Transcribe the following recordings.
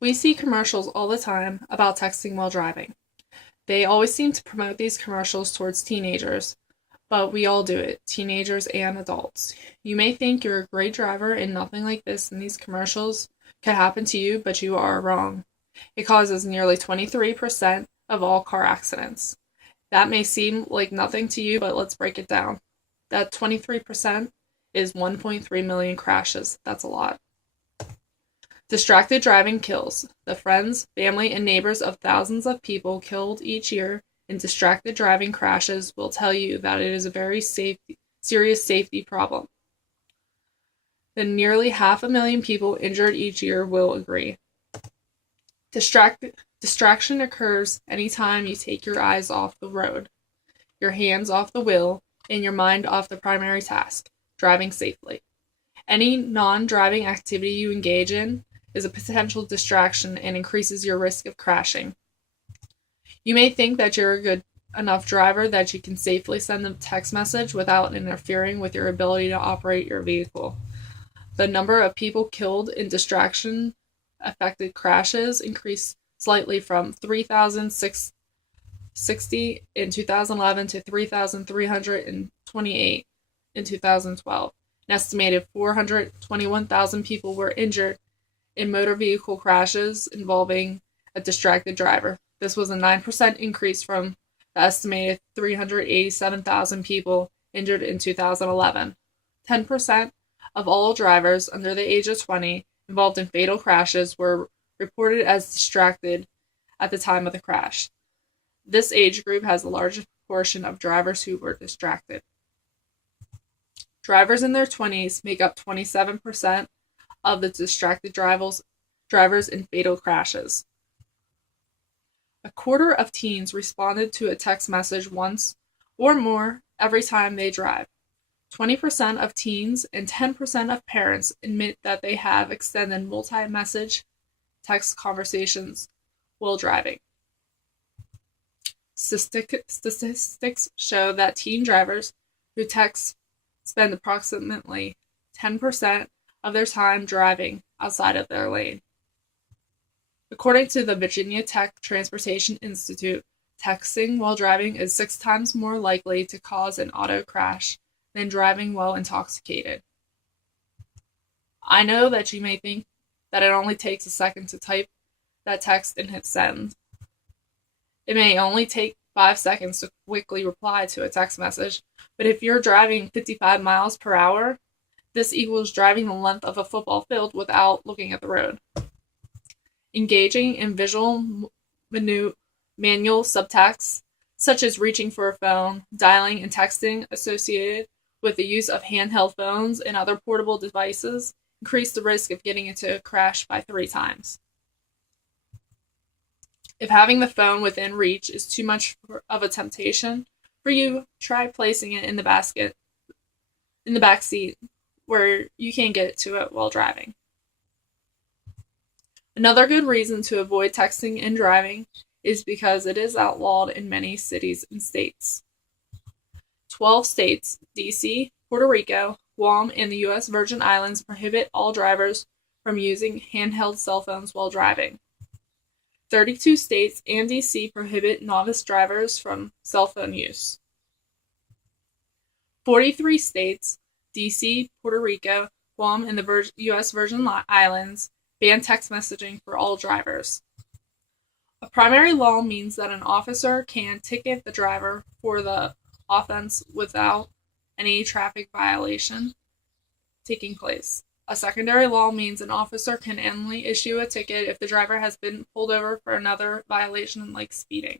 We see commercials all the time about texting while driving. They always seem to promote these commercials towards teenagers, but we all do it, teenagers and adults. You may think you're a great driver and nothing like this in these commercials could happen to you, but you are wrong. It causes nearly 23% of all car accidents. That may seem like nothing to you, but let's break it down. That 23% is 1.3 million crashes. That's a lot. Distracted driving kills. The friends, family, and neighbors of thousands of people killed each year in distracted driving crashes will tell you that it is a very serious safety problem. The nearly 500,000 people injured each year will agree. Distraction occurs anytime you take your eyes off the road, your hands off the wheel, and your mind off the primary task, driving safely. Any non-driving activity you engage in is a potential distraction and increases your risk of crashing. You may think that you're a good enough driver that you can safely send a text message without interfering with your ability to operate your vehicle. The number of people killed in distraction-affected crashes increased slightly from 3,660 in 2011 to 3,328 in 2012. An estimated 421,000 people were injured in motor vehicle crashes involving a distracted driver. This was a 9% increase from the estimated 387,000 people injured in 2011. 10% of all drivers under the age of 20 involved in fatal crashes were reported as distracted at the time of the crash. This age group has the largest proportion of drivers who were distracted. Drivers in their 20s make up 27% of the distracted drivers in fatal crashes. A quarter of teens responded to a text message once or more every time they drive. 20% of teens and 10% of parents admit that they have extended multi-message text conversations while driving. Statistics show that teen drivers who text spend approximately 10% of their time driving outside of their lane. According to the Virginia Tech Transportation Institute, texting while driving is 6 times more likely to cause an auto crash than driving while intoxicated. I know that you may think that it only takes a second to type that text and hit send. It may only take 5 seconds to quickly reply to a text message, but if you're driving 55 miles per hour, this equals driving the length of a football field without looking at the road. Engaging in visual manual subtasks, such as reaching for a phone, dialing, and texting associated with the use of handheld phones and other portable devices, increase the risk of getting into a crash by 3 times. If having the phone within reach is too much of a temptation for you, try placing it in the back seat where you can get to it while driving. Another good reason to avoid texting and driving is because it is outlawed in many cities and states. 12 states, D.C., Puerto Rico, Guam, and the U.S. Virgin Islands prohibit all drivers from using handheld cell phones while driving. 32 states and D.C. prohibit novice drivers from cell phone use. 43 states, D.C., Puerto Rico, Guam, and the U.S. Virgin Islands ban text messaging for all drivers. A primary law means that an officer can ticket the driver for the offense without any traffic violation taking place. A secondary law means an officer can only issue a ticket if the driver has been pulled over for another violation like speeding.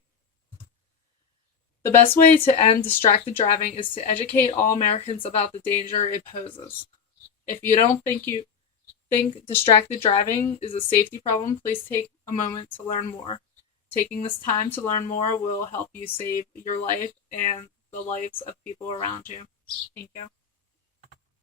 The best way to end distracted driving is to educate all Americans about the danger it poses. If you don't think distracted driving is a safety problem, please take a moment to learn more. Taking this time to learn more will help you save your life and the lives of people around you. Thank you.